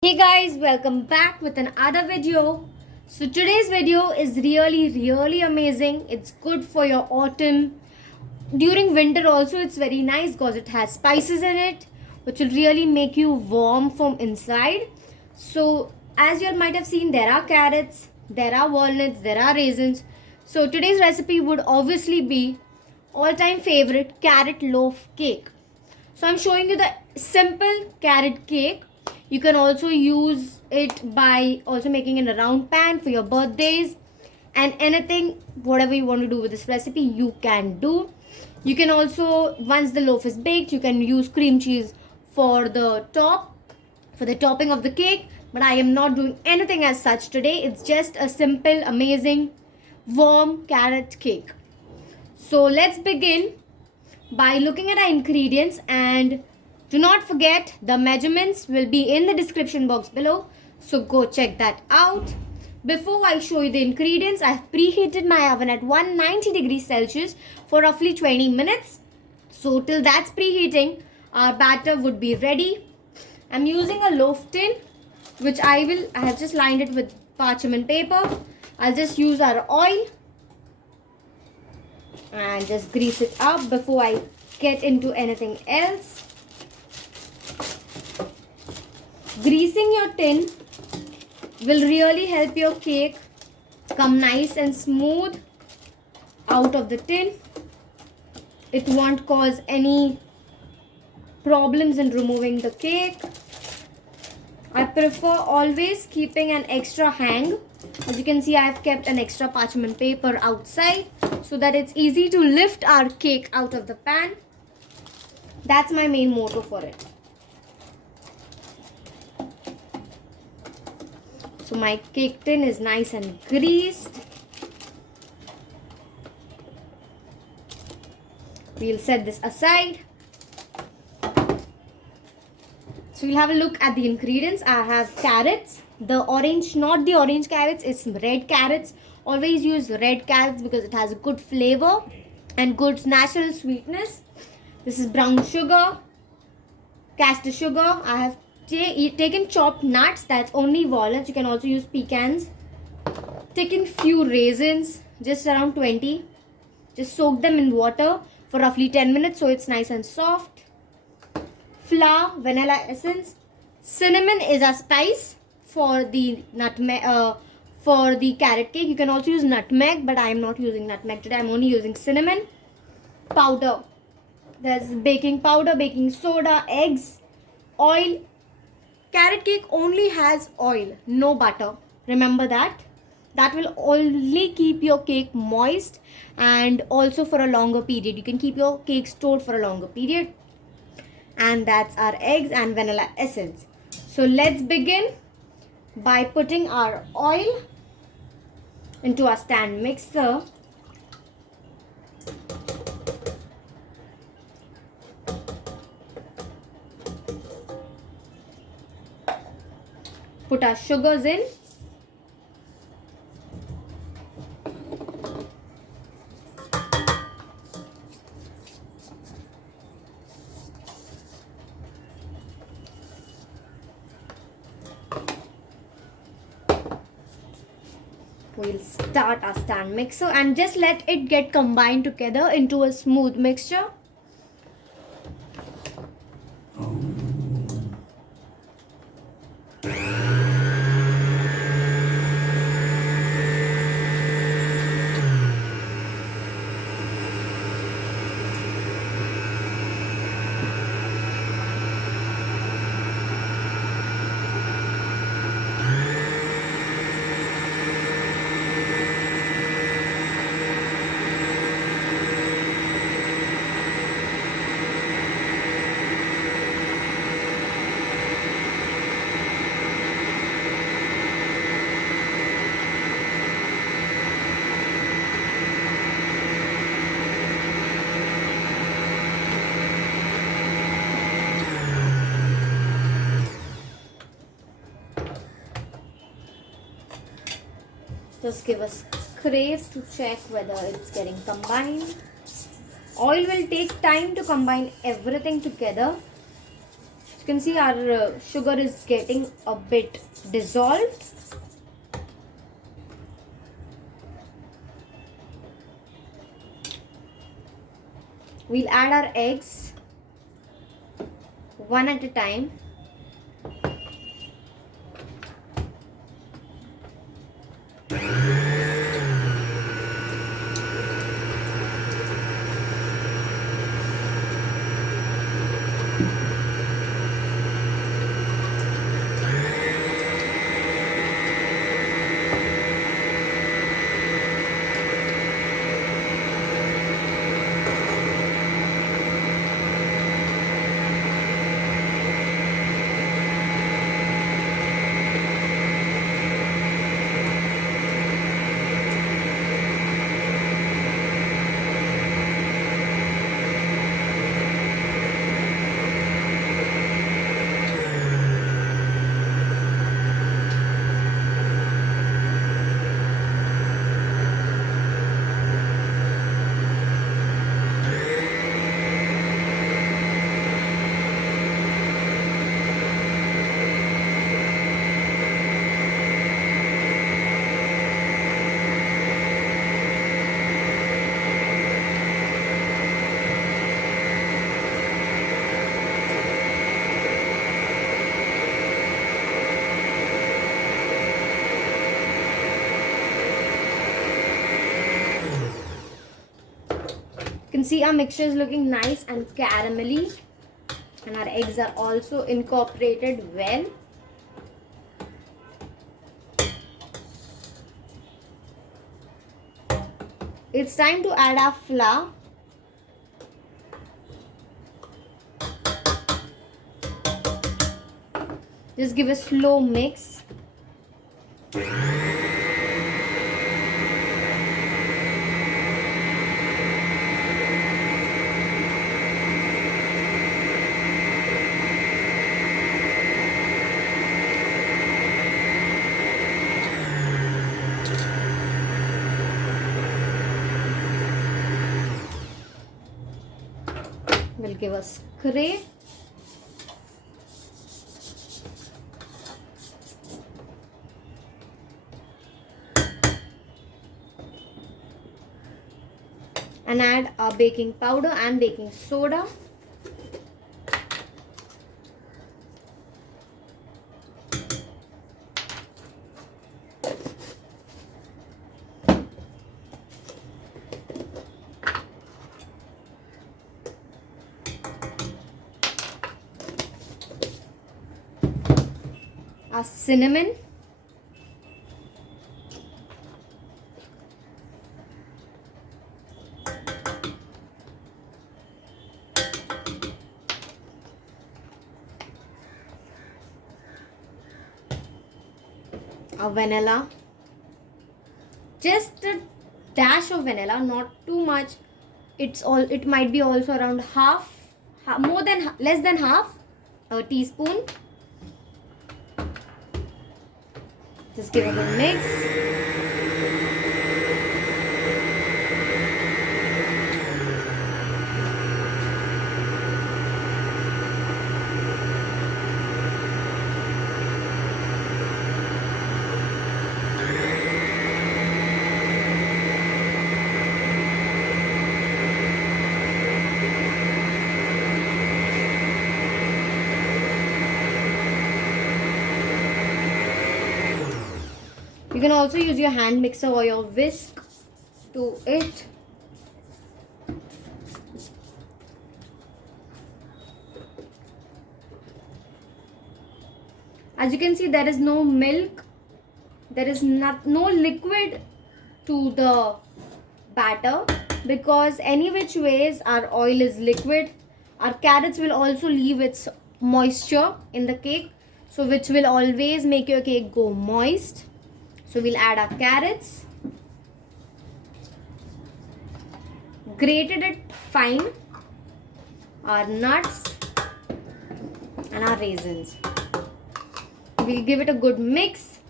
Hey guys, welcome back with another video. So today's video is really amazing. It's good for your autumn. During winter also it's very nice because it has spices in it which will really make you warm from inside. So as you might have seen, there are carrots, there are walnuts, there are raisins. So today's recipe would obviously be all-time favorite carrot loaf cake. So I'm showing you the simple carrot cake. You can also use it by also making in a round pan for your birthdays and anything, whatever you want to do with this recipe, you can do. You can also, once the loaf is baked, you can use cream cheese for the top, for the topping of the cake. But I am not doing anything as such today. It's just a simple, amazing, warm carrot cake. So let's begin by looking at our ingredients, and do not forget the measurements will be in the description box below, so go check that out. Before I show you the ingredients, I have preheated my oven at 190 degrees Celsius for roughly 20 minutes. So till that's preheating, our batter would be ready. I'm using a loaf tin which I have just lined it with parchment paper. I'll just use our oil and just grease it up before I get into anything else. Greasing your tin will really help your cake come nice and smooth out of the tin. It won't cause any problems in removing the cake. I prefer always keeping an extra hang. As you can see, I have kept an extra parchment paper outside so that it's easy to lift our cake out of the pan. That's my main motto for it. So my cake tin is nice and greased. We'll set this aside. So we'll have a look at the ingredients. I have carrots. The orange, not the orange carrots, it's red carrots. Always use red carrots because it has a good flavor and good natural sweetness. This is brown sugar, castor sugar. I have taken chopped nuts, that's only walnuts. You can also use pecans. Taken few raisins, just around 20. Just soak them in water for roughly 10 minutes so it's nice and soft. Flour, vanilla essence. Cinnamon is a spice for the nutmeg, for the carrot cake. You can also use nutmeg, but I am not using nutmeg today. I'm only using cinnamon powder. There's baking powder, baking soda, eggs, oil. Carrot cake only has oil, no butter. Remember that. That will only keep your cake moist and also for a longer period. You can keep your cake stored for a longer period. And that's our eggs and vanilla essence. So let's begin by putting our oil into our stand mixer. Put our sugars in. We'll start our stand mixer and just let it get combined together into a smooth mixture. Just give us scrape to check whether it's getting combined. Oil will take time to combine everything together. can see our sugar is getting a bit dissolved. We'll add our eggs one at a time. You can see our mixture is looking nice and caramelly, and our eggs are also incorporated well. It's time to add our flour. Just give a slow mix. We'll give a scrape. And add our baking powder and baking soda. Our cinnamon. Our vanilla. Just a dash of vanilla, not too much. It might be also around less than half a teaspoon. Just give it a mix. You can also use your hand mixer or your whisk to it. As you can see, there is no milk, there is no liquid to the batter, because any which ways our oil is liquid. Our carrots will also leave its moisture in the cake, so which will always make your cake go moist. So we'll add our carrots, grated it fine, our nuts and our raisins. We'll give it a good mix.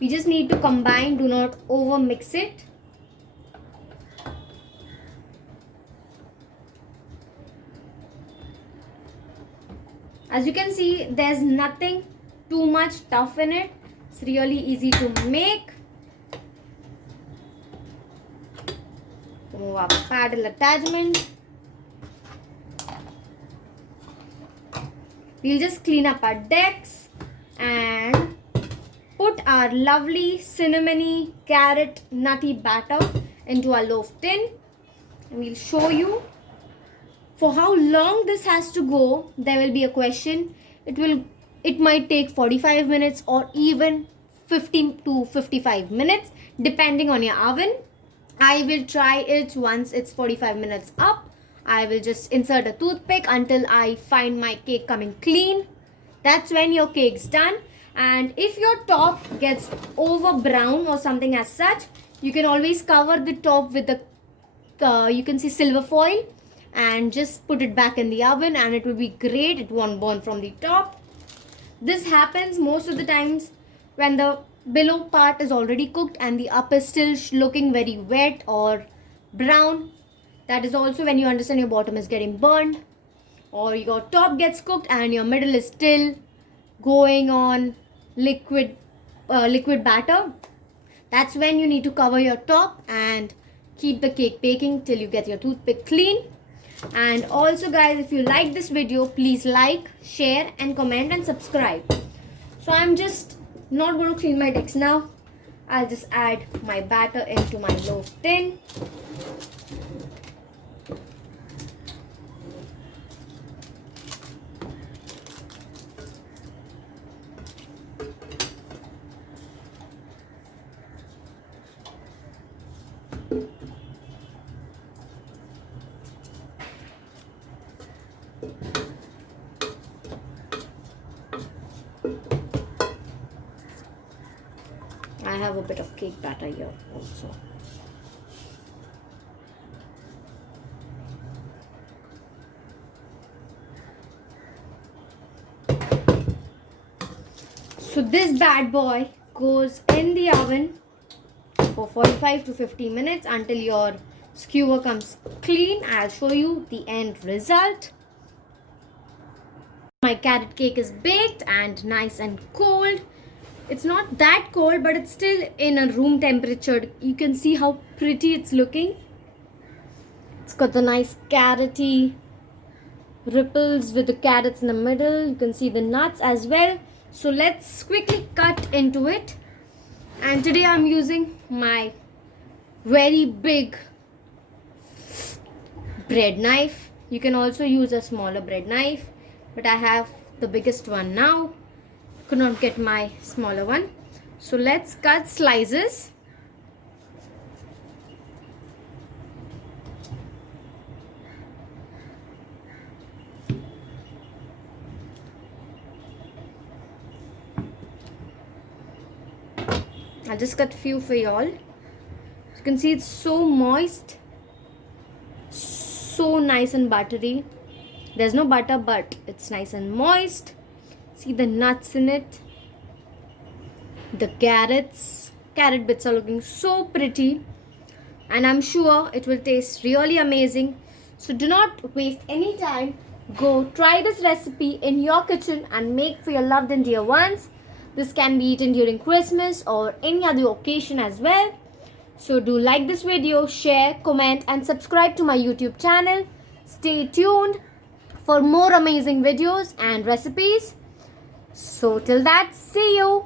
We just need to combine, do not over mix it. As you can see, there's nothing too much tough in it. It's really easy to make. Remove our paddle attachment. We'll just clean up our decks and put our lovely cinnamony carrot nutty batter into our loaf tin. And we'll show you for how long this has to go. There will be a question. It might take 45 minutes or even 15 to 55 minutes depending on your oven. I will try it once it's 45 minutes up. I will just insert a toothpick until I find my cake coming clean. That's when your cake's done. And if your top gets over brown or something as such, you can always cover the top with the you can see silver foil and just put it back in the oven, and it will be great. It won't burn from the top. This happens most of the times when the below part is already cooked and the upper is still looking very wet or brown. That is also when you understand your bottom is getting burned, or your top gets cooked and your middle is still going on liquid batter. That's when you need to cover your top and keep the cake baking till you get your toothpick clean. And also guys, if you like this video, please like, share and comment and subscribe. So I'm just not going to clean my decks now. I'll just add my batter into my loaf tin. I have a bit of cake batter here also. So this bad boy goes in the oven for 45 to 50 minutes until your skewer comes clean. I'll show you the end result. My carrot cake is baked and nice and cold. It's not that cold, but it's still in a room temperature. You can see how pretty it's looking. It's got the nice carroty ripples with the carrots in the middle. You can see the nuts as well. So let's quickly cut into it. And today I'm using my very big bread knife. You can also use a smaller bread knife, but I have the biggest one now. Could not get my smaller one. So let's cut slices. I'll just cut few for y'all. You can see it's so moist, so nice and buttery. There's no butter, but it's nice and moist. See the nuts in it. The carrot bits are looking so pretty, and I'm sure it will taste really amazing. So do not waste any time. Go try this recipe in your kitchen and make for your loved and dear ones. This can be eaten during Christmas or any other occasion as well. So do like this video, share, comment and subscribe to my YouTube channel. Stay tuned for more amazing videos and recipes. So till that, see you.